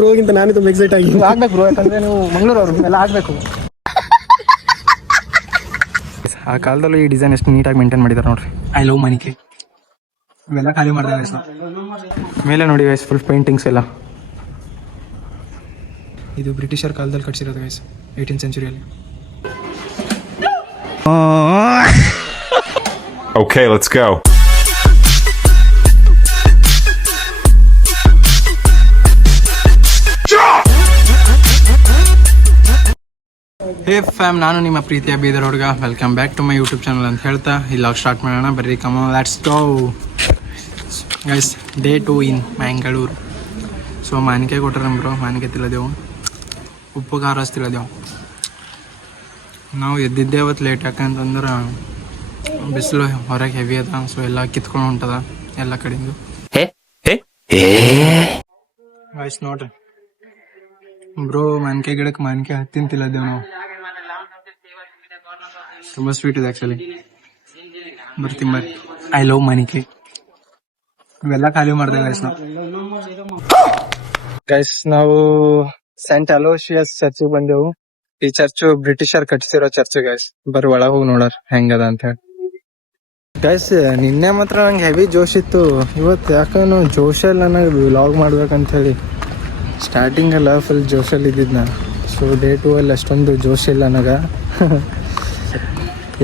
ಬ್ರೋಗಿಂತ ನಾನು ತುಂಬ ಎಕ್ಸೈಟ್ ಆಗಿ ಆಗ್ಬೇಕು ಬ್ರೋ, ಯಾಕಂದ್ರೆ ನೀವು ಮಂಗಳೂರವ್ರು ಎಲ್ಲ ಆಗಬೇಕು. ಆ ಕಾಲದಲ್ಲೂ ಈ ಡಿಸೈನ್ ಎಷ್ಟು ನೀಟಾಗಿ ಮೇಂಟೈನ್ ಮಾಡಿದ್ದಾರೆ ನೋಡ್ರಿ. ಐ ಲವ್ ಮನಿಕೆ ಇವೆಲ್ಲ ಖಾಲಿ ಮಾಡಿದಾಗ ಮೇಲೆ ನೋಡಿ ಗೈಸ್ ಫುಲ್ ಪೇಂಟಿಂಗ್ಸ್ ಎಲ್ಲ. ಇದು ಬ್ರಿಟಿಷರ್ ಕಾಲದಲ್ಲಿ ಕಟ್ಸಿರೋದು ಗೈಸ್, 18th ಸೆಂಚುರಿಯಲ್ಲಿ. Okay, let's go. Hey fam, ನಾನು ನಿಮ್ಮ ಪ್ರೀತಿಯ ಬೀದರ್ ಹುಡುಗ. Welcome back to my YouTube channel ಅಂತ ಹೇಳ್ತಾ ಇಲ್ಲಿ ಸ್ಟಾರ್ಟ್ ಮಾಡೋಣ. ಬರ್ರಿ come on, let's go guys. Day 2 in Mangaluru. So ಮಾನಿಕಾಯಿ ಕೊಟ್ಟರೆ ಬ್ರೋ, ಮಾನಿಕಾಯಿ ತಿಲ್ಲದೇವು, ಉಪ್ಪು ಖಾರ ತಿಲ್ಲದೇವು. ನಾವು ಎದ್ದಿದ್ದೆ ಅವತ್ತು ಲೇಟ್, ಯಾಕಂತಂದ್ರೆ ಬಿಸಿಲು ಹೊರಗೆ ಹೆವಿ ಅದ. ಸೊ ಎಲ್ಲ ಕಿತ್ಕೊಂಡು ಹೊಂಟದ ಎಲ್ಲ ಕಡೆಯಿಂದ. ಗೈಸ್ ನೋಡ್ರಿ ಬ್ರೋ, ಮಾನಿಕಾಯಿ ಗಿಡಕ್ಕೆ ಮಾನಿಕಾಯಿ ತಿಂತಿಲ್ಲದೇವು ನಾವು. ತುಂಬ ಸ್ವೀಟ್ ಇದೆ ಆ್ಯಕ್ಚುಲಿ. ಬರ್ತೀನಿ ಬರ್ರಿ. ಐ ಲವ್ ಮಾನಿಕಾಯಿ ಇವೆಲ್ಲ ಖಾಲಿ ಮಾಡಿದೆ ಗೈಸ್ ನಾವು. ಗೈಸ್ ನಾವು ಸೆಂಟ್ ಅಲೋಶಿಯಸ್ ಚರ್ಚಿಗೆ ಬಂದೆವು. ಈ ಚರ್ಚು ಬ್ರಿಟಿಷರ್ ಕಟ್ಸಿರೋ ಚರ್ಚ್ ಗೈಸ್. ಬರ್ರಿ ಒಳಗೆ ಹೋಗಿ ನೋಡಾರ ಹೆಂಗದ ಅಂತ ಹೇಳಿ. ಗೈಸ್ ನಿನ್ನೆ ಮಾತ್ರ ನಂಗೆ ಹೆವಿ ಜೋಶ್ ಇತ್ತು. ಇವತ್ತು ಯಾಕೇನು ಜೋಶಲ್ಲಿ ನನಗೆ ವ್ಲಾಗ್ ಮಾಡ್ಬೇಕಂತ ಹೇಳಿ ಸ್ಟಾರ್ಟಿಂಗೆಲ್ಲ ಫುಲ್ ಜೋಶಲ್ಲಿ ಇದ್ದಿದ್ದು ನಾನು. ಸೊ ಡೇ 2 ಅಲ್ಲಿ ಅಷ್ಟೊಂದು ಜೋಶ್ ಇಲ್ಲ ನನಗೆ.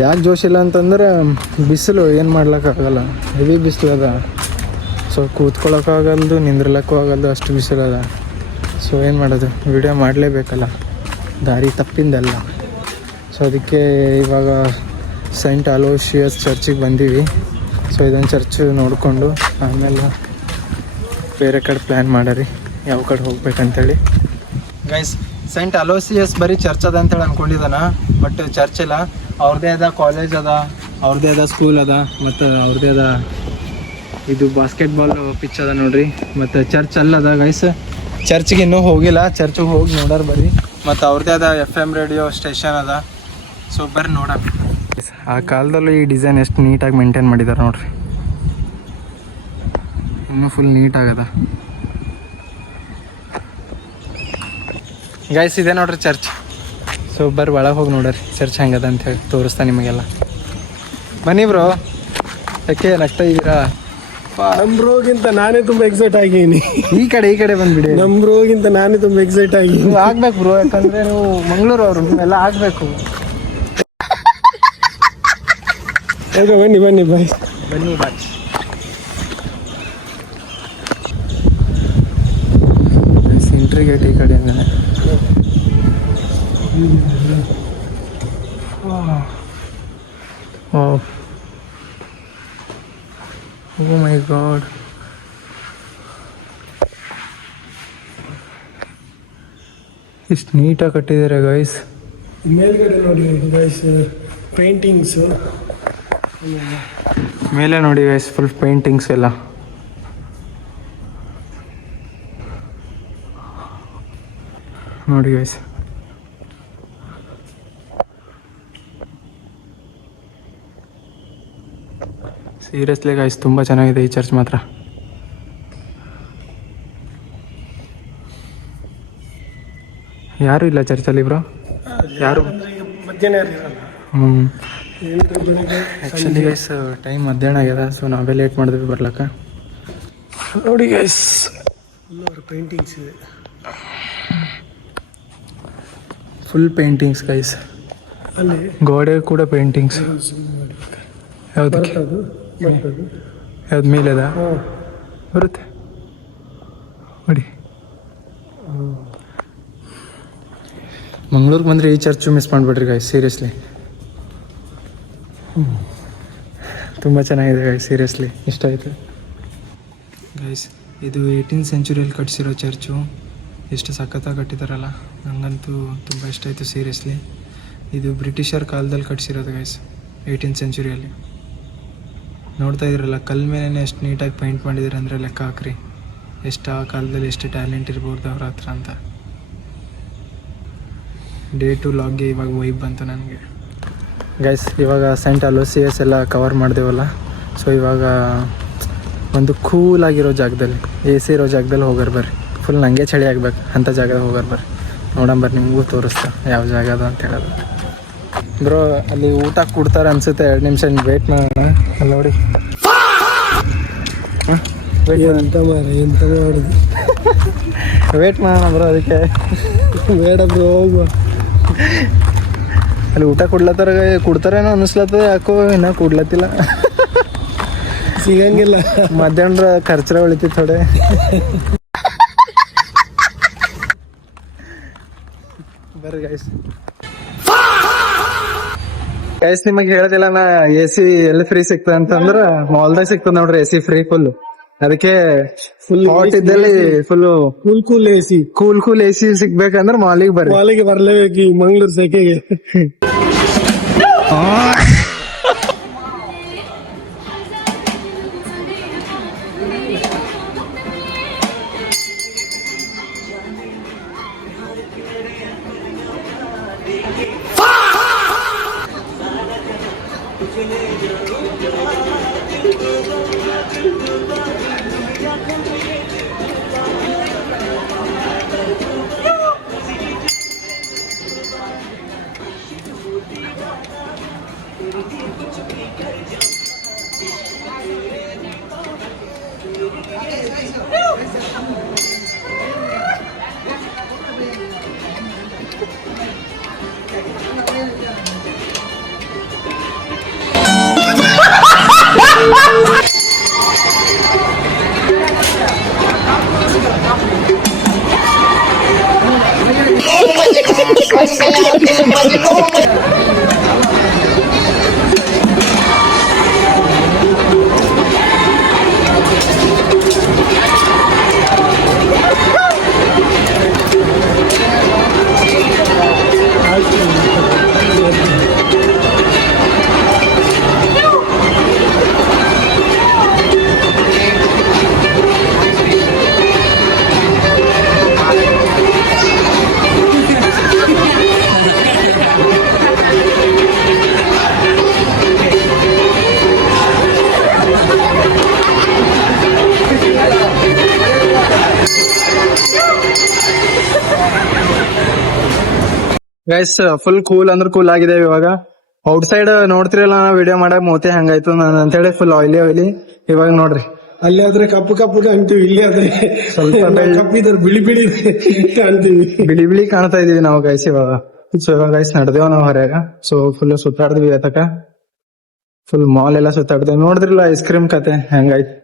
ಯಾಕೆ ಜೋಶ್ ಇಲ್ಲ ಅಂತಂದ್ರೆ ಬಿಸಿಲು, ಏನು ಮಾಡ್ಲಿಕ್ಕಾಗಲ್ಲ, ಹೆವಿ ಬಿಸಿಲು ಅದ. ಸೊ ಕೂತ್ಕೊಳ್ಳೋಕ್ಕಾಗಲ್ದು, ನಿಂದ್ರಲಕ್ಕೂ ಆಗಲ್ದು, ಅಷ್ಟು ಬಿಸಿಲು ಅದ. ಸೊ ಏನು ಮಾಡೋದು, ವಿಡಿಯೋ ಮಾಡಲೇಬೇಕಲ್ಲ, ದಾರಿ ತಪ್ಪಿಂದಲ್ಲ. ಸೊ ಅದಕ್ಕೆ ಇವಾಗ ಸೈಂಟ್ ಅಲೋಶಿಯಸ್ ಚರ್ಚಿಗೆ ಬಂದೀವಿ. ಸೊ ಇದೊಂದು ಚರ್ಚು ನೋಡಿಕೊಂಡು ಆಮೇಲೆ ಬೇರೆ ಕಡೆ ಪ್ಲ್ಯಾನ್ ಮಾಡರಿ ಯಾವ ಕಡೆ ಹೋಗ್ಬೇಕಂತೇಳಿ. ಗೈಸ್ ಸೈಂಟ್ ಅಲೋಸಿಯಸ್ ಬರೀ ಚರ್ಚ್ ಅದ ಅಂತೇಳಿ ಅಂದ್ಕೊಂಡಿದ್ದಾನ, ಬಟ್ ಚರ್ಚ್ ಇಲ್ಲ. ಅವ್ರದ್ದೇ ಆದ ಕಾಲೇಜ್ ಅದ, ಅವ್ರದ್ದೇ ಆದ ಸ್ಕೂಲ್ ಅದ, ಮತ್ತು ಅವ್ರದ್ದೇ ಆದ ಇದು ಬಾಸ್ಕೆಟ್ಬಾಲ್ ಪಿಚ್ ಅದ ನೋಡ್ರಿ. ಮತ್ತು ಚರ್ಚ್ ಅಲ್ಲದ ಗೈಸ್. ಚರ್ಚ್ಗೆ ಇನ್ನೂ ಹೋಗಿಲ್ಲ, ಚರ್ಚಿಗೆ ಹೋಗಿ ನೋಡೋರು ಬರ್ರಿ. ಮತ್ತು ಅವ್ರದ್ದೇ ಆದ FM ರೇಡಿಯೋ ಸ್ಟೇಷನ್ ಅದ. ಸೊ ಬರ್ರಿ ನೋಡ. ಆ ಕಾಲದಲ್ಲೂ ಈ ಡಿಸೈನ್ ಎಷ್ಟು ನೀಟಾಗಿ ಮೇಂಟೈನ್ ಮಾಡಿದ್ದಾರೆ ನೋಡ್ರಿ. ಇನ್ನೂ ಫುಲ್ ನೀಟಾಗದ ಗೈಸ್. ಇದೆ ನೋಡ್ರಿ ಚರ್ಚ್. ಸೊ ಬರ್ರಿ ಒಳಗೆ ಹೋಗಿ ನೋಡ್ರಿ ಚರ್ಚ್ ಹೆಂಗದ ಅಂತ ಹೇಳಿ ತೋರಿಸ್ತಾ ನಿಮಗೆಲ್ಲ. ಬನ್ನಿ ಬ್ರೋ. ಯಾಕೆ ನಗ್ತಾ ಇದ್ದೀರಾ? ನಮ್ ಬ್ರೋಗಿಂತ ನಾನೇ ತುಂಬಾ ಎಕ್ಸೈಟ್ ಆಗಿದ್ದೀನಿ. ಈ ಕಡೆ ಬಂದ್ಬಿಡಿ. ನಮ್ ಬ್ರೋಗಿಂತ ನಾನೇ ತುಂಬಾ ಎಕ್ಸೈಟ್ ಆಗಿದ್ದೀನಿ. ನೀವು ಆಗ್ಬೇಕು ಬ್ರೋ, ಯಾಕಂದ್ರೆ ನೀವು ಮಂಗಳೂರವ್ರು, ನೀವೆಲ್ಲ ಆಗ್ಬೇಕು. ಬನ್ನಿ ಬನ್ನಿ ಬಾಯ್, ಬನ್ನಿ ಬಾಯ್. ಎಂಟ್ರಿ ಗೇಟ್ ಈ ಕಡೆ ಅಂದರೆ. ಓ ಮೈ ಗಾಡ್, ಇಷ್ಟು ನೀಟಾಗಿ ಕಟ್ಟಿದ್ದಾರೆ ಗೈಸ್. ಮೇಲ್ಗಡೆ ನೋಡಿ ಗೈಸ್ ಪೇಂಟಿಂಗ್ಸ್. ಮೇಲೆ ನೋಡಿ ಗೈಸ್ ಫುಲ್ ಪೇಂಟಿಂಗ್ಸ್ ಎಲ್ಲ. ನೋಡಿ ಗೈಸ್, ಸೀರಿಯಸ್ಲಿ ಗೈಸ್ ತುಂಬ ಚೆನ್ನಾಗಿದೆ ಈ ಚರ್ಚ್ ಮಾತ್ರ. ಯಾರು ಇಲ್ಲ ಚರ್ಚಲ್ಲಿ ಬ್ರೋ, ಯಾರು ಆ್ಯಕ್ಚುಲಿ ಗೈಸ್ ಟೈಮ್ ಮಧ್ಯಾಹ್ನ ಆಗ್ಯದ. ಸೊ ನಾವೇ ಲೇಟ್ ಮಾಡಿದ್ವಿ ಬರ್ಲಕ್ಕ. ನೋಡಿ ಗೈಸ್ ಪೇಂಟಿಂಗ್ಸ್ ಇದೆ, ಫುಲ್ ಪೇಂಟಿಂಗ್ಸ್ ಗೈಸ್. ಅಲ್ಲಿ ಗೋಡೆ ಕೂಡ ಪೇಂಟಿಂಗ್ಸ್. ಯಾವುದಕ್ಕೆ? ಯಾವ್ದು ಮೇಲೆದ ಬರುತ್ತೆ ನೋಡಿ. ಮಂಗ್ಳೂರಿಗೆ ಬಂದರೆ ಈ ಚರ್ಚು ಮಿಸ್ ಮಾಡಿಬಿಡ್ರಿ ಗೈಸ್, ಸೀರಿಯಸ್ಲಿ ತುಂಬ ಚೆನ್ನಾಗಿದೆ ಗೈಸ್, ಸೀರಿಯಸ್ಲಿ ಇಷ್ಟ ಆಯಿತು ಗೈಸ್. ಇದು 18th ಸೆಂಚುರಿಯಲ್ಲಿ ಕಟ್ಸಿರೋ ಚರ್ಚು. ಎಷ್ಟು ಸಖತ್ತಾಗಿ ಕಟ್ಟಿದಾರಲ್ಲ, ನನಗಂತೂ ತುಂಬ ಇಷ್ಟ ಆಯಿತು ಸೀರಿಯಸ್ಲಿ. ಇದು ಬ್ರಿಟಿಷರ್ ಕಾಲದಲ್ಲಿ ಕಟ್ಸಿರೋದು ಗೈಸ್, 18th ಸೆಂಚುರಿಯಲ್ಲಿ. ನೋಡ್ತಾ ಇದ್ರಲ್ಲ, ಕಲ್ ಮೇಲೆ ಎಷ್ಟು ನೀಟಾಗಿ ಪೇಂಟ್ ಮಾಡಿದ್ದಾರೆ ಅಂದರೆ ಲೆಕ್ಕ ಹಾಕ್ರಿ. ಎಷ್ಟು ಆ ಕಾಲದಲ್ಲಿ ಎಷ್ಟು ಟ್ಯಾಲೆಂಟ್ ಇರ್ಬೋದು ಅವ್ರ ಹತ್ರ ಅಂತ. ಡೇ 2 ಲಾಗ್ಗೆ ಇವಾಗ ವೈಬ್ ಬಂತು ನನಗೆ ಗೈಸ್. ಇವಾಗ ಸೈಂಟ್ ಅಲೋಸಿಯಸ್ ಎಲ್ಲ ಕವರ್ ಮಾಡಿದೆವಲ್ಲ. ಸೊ ಇವಾಗ ಒಂದು ಕೂಲಾಗಿರೋ ಜಾಗದಲ್ಲಿ, AC ಇರೋ ಜಾಗದಲ್ಲಿ ಹೋಗೋರು ಬರ್ರಿ. ಫುಲ್ ನನಗೆ ಚಳಿ ಆಗ್ಬೇಕು ಅಂಥ ಜಾಗದಾಗ ಹೋಗೋರು ಬರ್ರಿ ನೋಡಂಬರ್ರಿ ನಿಮಗೂ ತೋರಿಸ್ತಾ ಯಾವ ಜಾಗ ಅದು ಅಂತ ಹೇಳೋದು. ಬ್ರೋ ಅಲ್ಲಿ ಊಟ ಕೊಡ್ತಾರೆ ಅನ್ಸುತ್ತೆ, 2 ನಿಮಿಷ ವೇಟ್ ಮಾಡೋಣ. ಅಲ್ಲಿ ನೋಡಿ ಎಂತ ಮಾಡುದು ವೇಟ್ ಮಾಡೋಣ ಬ್ರೋ, ಅದಕ್ಕೆ ಬೇಡ ಬ್ರೋ ಹೋಗುವ. ಅಲ್ಲಿ ಊಟ ಕೊಡ್ತಾರೇನೋ ಅನ್ನಿಸ್ಲತ್ತದ, ಯಾಕೋ ಇನ್ನೂ ಕೊಡ್ಲತ್ತಿಲ್ಲ. ಸಿಗಂಗಿಲ್ಲ. ಮಧ್ಯಾಹ್ನ ಖರ್ಚರ ಉಳಿತಿ ಥೋಡೆ. ಬರ್ರಿ ಗೈಸ್ ನಿಮಗೆ ಹೇಳದಿಲ್ಲ ನಾ AC ಎಲ್ಲಿ ಫ್ರೀ ಸಿಗ್ತದ ಅಂತಂದ್ರ ಮಾಲ್ದಾಗ ಸಿಗ್ತದ ನೋಡ್ರಿ AC ಫ್ರೀ ಫುಲ್. ಅದಕ್ಕೆ ಫುಲ್ ಹಾಟ್ ಇದ್ದಲ್ಲಿ ಕೂಲ್ AC ಕೂಲ್ AC ಸಿಗ್ಬೇಕಂದ್ರ ಮಾಲಿಗೆ ಬರ್ರಿ. ಮಾಲಿಗೆ ಬರ್ಲೇಬೇಕು ಈ ಮಂಗ್ಳೂರ್ ಸೆಕೆಗೆ. ಗೈಸ್ ಫುಲ್ ಕೂಲ್ ಅಂದ್ರೆ ಕೂಲ್ ಆಗಿದೆ ಇವಾಗ. ಔಟ್ ಸೈಡ್ ನೋಡ್ತಿರಲ್ಲ ನಾ ವಿಡಿಯೋ ಮಾಡಕ್ ಮೋತಿ ಹಂಗಾಯ್ತು ನಾನು ಅಂತೇಳಿ ಫುಲ್ ಆಯಿಲಿ. ಇವಾಗ ನೋಡ್ರಿ ಅಲ್ಲಿ ಆದ್ರೆ ಕಪ್ಪು ಕಾಣ್ತೀವಿ, ಇಲ್ಲಿ ಆದ್ರೆ ಸ್ವಲ್ಪ ಕಪ್ಪಿದ್ರೆ ಬಿಳಿ ಕಾಣ್ತೀವಿ, ಬಿಳಿ ಕಾಣ್ತಾ ಇದೀವಿ ನಾವು ಗೈಸ್ ಇವಾಗ. ಸೊ ಇವಾಗ ಗೈಸ್ ನಡೆದೇವ್ ನಾವು ಹೊರಗ. ಸೊ ಫುಲ್ ಸುತ್ತಾಡ್ದ್ವಿ ಅದಕ್ಕ, ಫುಲ್ ಮಾಲ್ ಎಲ್ಲ ಸುತ್ತಾಡ್ತೇವೆ. ನೋಡಿದ್ರಲ್ಲ ಐಸ್ ಕ್ರೀಮ್ ಕತೆ ಹೆಂಗಾಯ್ತು.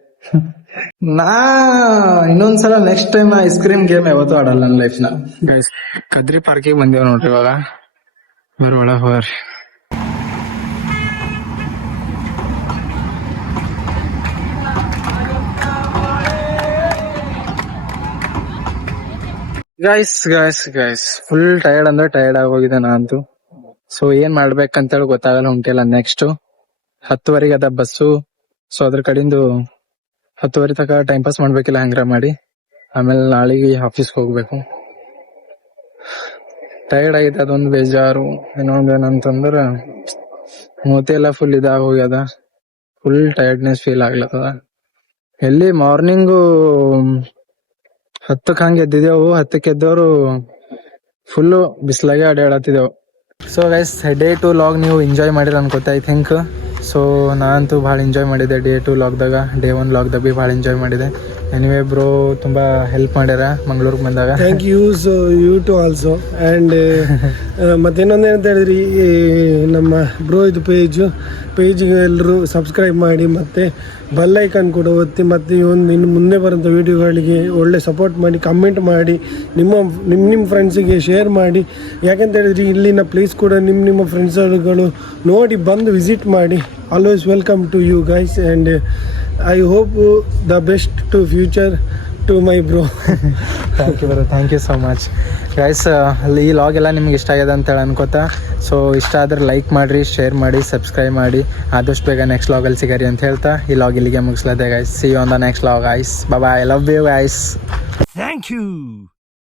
ಇನ್ನೊಂದ್ಸಲ next time ice cream game ಯಾವತ್ತೂ ಆಡಲ್ಲ ನನ್ನ ಲೈಫ್ ನ. ಗೈಸ್ ಕದ್ರಿ ಪಾರ್ಕಿಗೆ ಬಂದೇವ್ ನೋಡ್ರಿ ಇವಾಗ. ಒಳ ಹೋಗ್ರಿ ಗೈಸ್ ಫುಲ್ ಟಯರ್ಡ್ ಅಂದ್ರೆ ಟಯರ್ಡ್ ಆಗೋಗಿದೆ ನಾನಂತೂ. ಸೊ ಏನ್ ಮಾಡ್ಬೇಕಂತೇಳಿ ಗೊತ್ತಾಗಲ್ಲ ಹೊಂಟಿಲ್ಲ. ನೆಕ್ಸ್ಟ್ 10:00 ಅದ ಬಸ್ಸು. ಸೊ ಅದ್ರ ಕಡೆಯಿಂದ 10:00 ತನಕ ಟೈಮ್ ಪಾಸ್ ಮಾಡ್ಬೇಕಿಲ್ಲ ಹಂಗ್ರ ಮಾಡಿ. ಆಮೇಲೆ ನಾಳೆಗೆ ಆಫೀಸ್ಗೆ ಹೋಗ್ಬೇಕು. ಟಯರ್ಡ್ ಆಗಿದೆ, ಅದೊಂದು ಬೇಜಾರು. ಇನ್ನೊಂದು ಏನಂತಂದ್ರ ಮೂತಿ ಎಲ್ಲ ಫುಲ್ ಇದಾಗ ಹೋಗ್ಯದ, ಫುಲ್ ಟಯರ್ಡ್ನೆಸ್ ಫೀಲ್ ಆಗ್ಲತ್ತದ. ಎಲ್ಲಿ ಮಾರ್ನಿಂಗು 10ಕ್ಕೆ ಹಂಗ ಎದ್ದಿದ್ದೇವು. 10ಕ್ಕೆ ಎದ್ದವರು ಫುಲ್ಲು ಬಿಸ್ಲಾಗೆ ಅಡ್ಯಾಡತ್ತಿದ್ದೆವು. ಸೊ ಗೈಸ್ ಡೇ 2 ಲಾಗ್ ನೀವು ಎಂಜಾಯ್ ಮಾಡಿರ ಅನ್ಕೋತಾ ಐ ಥಿಂಕ್. ಸೊ ನಾನಂತೂ ಭಾಳ ಎಂಜಾಯ್ ಮಾಡಿದೆ ಡೇ 2 ಲಾಗ್ದಾಗ. ಡೇ 1 ಲಾಗ್ದಾಗ ಬಿ ಭಾಳ ಎಂಜಾಯ್ ಮಾಡಿದೆ. ಎನಿವೇ ಬ್ರೋ ತುಂಬಾ ಹೆಲ್ಪ್ ಮಾಡ್ಯಾರ ಮಂಗ್ಳೂರ್ಗೆ ಬಂದಾಗ. Thank you. So you too also. And ಮತ್ತೇನೊಂದು ಏನಂತ ಹೇಳಿದ್ರಿ, ನಮ್ಮ ಬ್ರೋ ಇದು ಪೇಜಿಗೆ ಎಲ್ಲರೂ ಸಬ್ಸ್ಕ್ರೈಬ್ ಮಾಡಿ, ಮತ್ತು ಬೆಲ್ ಐಕಾನ್ ಕೂಡ ಒತ್ತಿ, ಮತ್ತು ಇನ್ನು ಮುಂದೆ ಬರೋಂಥ ವೀಡಿಯೋಗಳಿಗೆ ಒಳ್ಳೆ ಸಪೋರ್ಟ್ ಮಾಡಿ, ಕಮೆಂಟ್ ಮಾಡಿ, ನಿಮ್ಮ ಫ್ರೆಂಡ್ಸಿಗೆ ಶೇರ್ ಮಾಡಿ. ಯಾಕೆಂತ ಹೇಳಿದ್ರಿ ಇಲ್ಲಿನ ಪ್ಲೇಸ್ ಕೂಡ ನಿಮ್ಮ ಫ್ರೆಂಡ್ಸ್ಗಳು ನೋಡಿ ಬಂದು ವಿಸಿಟ್ ಮಾಡಿ. Always welcome to you guys, and I hope the best to future to my bro. Thank you bro, thank you so much guys. ಅಲ್ಲಿ ಈ ಲಾಗ್ ಎಲ್ಲ ನಿಮ್ಗೆ ಇಷ್ಟ ಆಗಿದೆ ಅಂತೇಳಿ ಅನ್ಕೋತಾ. ಸೊ ಇಷ್ಟ ಆದರೆ ಲೈಕ್ ಮಾಡಿರಿ, ಶೇರ್ ಮಾಡಿ, ಸಬ್ಸ್ಕ್ರೈಬ್ ಮಾಡಿ. ಆದಷ್ಟು ಬೇಗ ನೆಕ್ಸ್ಟ್ ಲಾಗಲ್ಲಿ ಸಿಗರಿ ಅಂತ ಹೇಳ್ತಾ ಈ ಲಾಗ್ ಇಲ್ಲಿಗೆ ಮುಗಿಸ್ಲತ್ತೆ guys. See you on the next log guys. Bye, I love you guys. Thank you.